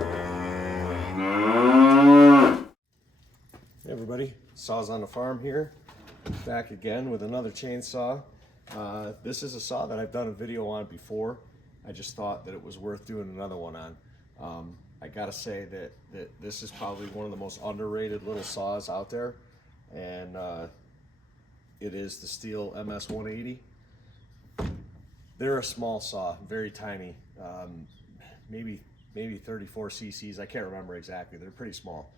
Hey everybody, Saws on the Farm here, back again with another chainsaw. This is a saw that I've done a video on before. I just thought that it was worth doing another one on. I gotta say that this is probably one of the most underrated little saws out there, and it is the Stihl Ms180. They're a small saw, very tiny, maybe 34 cc's, I can't remember exactly, they're pretty small.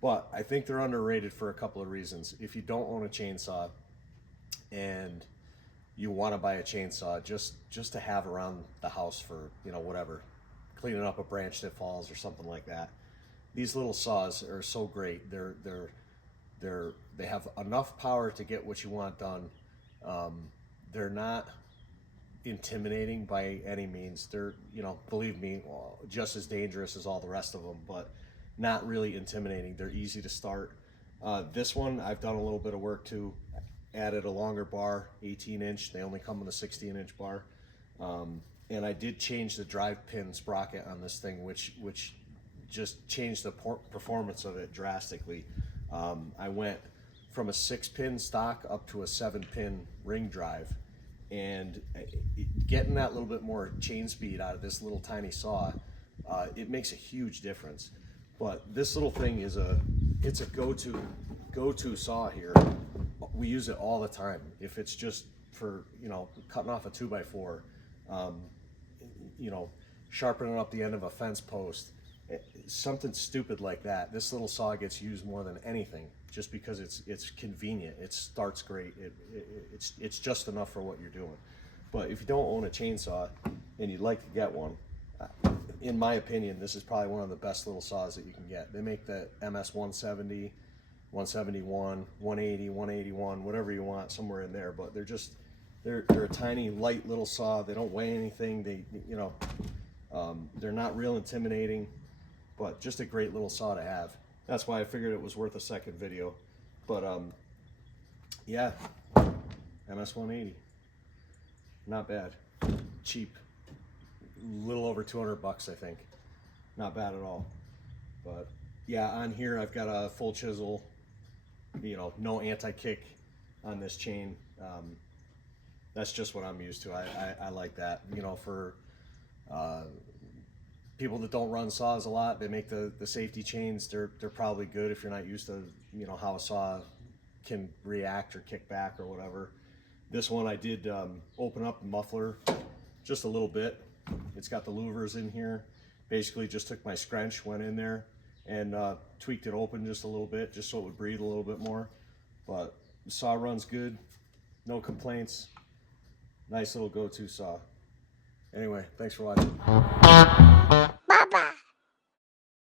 But I think they're underrated for a couple of reasons. If you don't own a chainsaw and you want to buy a chainsaw just to have around the house for, you know, whatever, cleaning up a branch that falls or something like that, these little saws are so great. They have enough power to get what you want done. They're not intimidating by any means. They're, you know, believe me, just as dangerous as all the rest of them, but not really intimidating. They're easy to start. This one I've done a little bit of work to, added a longer bar, 18-inch. They only come with a 16-inch bar, and I did change the drive pin sprocket on this thing, which just changed the performance of it drastically. I went from a 6-pin stock up to a 7-pin ring drive, and getting that little bit more chain speed out of this little tiny saw, it makes a huge difference. But this little thing is it's a go-to saw here. We use it all the time. If it's just for, you know, cutting off a 2x4, you know, sharpening up the end of a fence post, something stupid like that. This little saw gets used more than anything, just because it's convenient. It starts great. It's just enough for what you're doing. But if you don't own a chainsaw and you'd like to get one, in my opinion, this is probably one of the best little saws that you can get. They make the MS170, 171, 180, 181, whatever you want, somewhere in there. But they're a tiny, light little saw. They don't weigh anything. They, you know, they're not real intimidating, but just a great little saw to have. That's why I figured it was worth a second video. But yeah, MS180, not bad, cheap. Little over 200 bucks, I think. Not bad at all. But yeah, on here I've got a full chisel, you know, no anti-kick on this chain. That's just what I'm used to. I like that, you know. For people that don't run saws a lot, they make the safety chains. They're probably good if you're not used to, you know, how a saw can react or kick back or whatever. This one I did open up the muffler just a little bit. It's got the louvers in here. Basically just took my scrunch, went in there and tweaked it open just a little bit, just so it would breathe a little bit more. But the saw runs good, no complaints. Nice little go-to saw. Anyway, thanks for watching.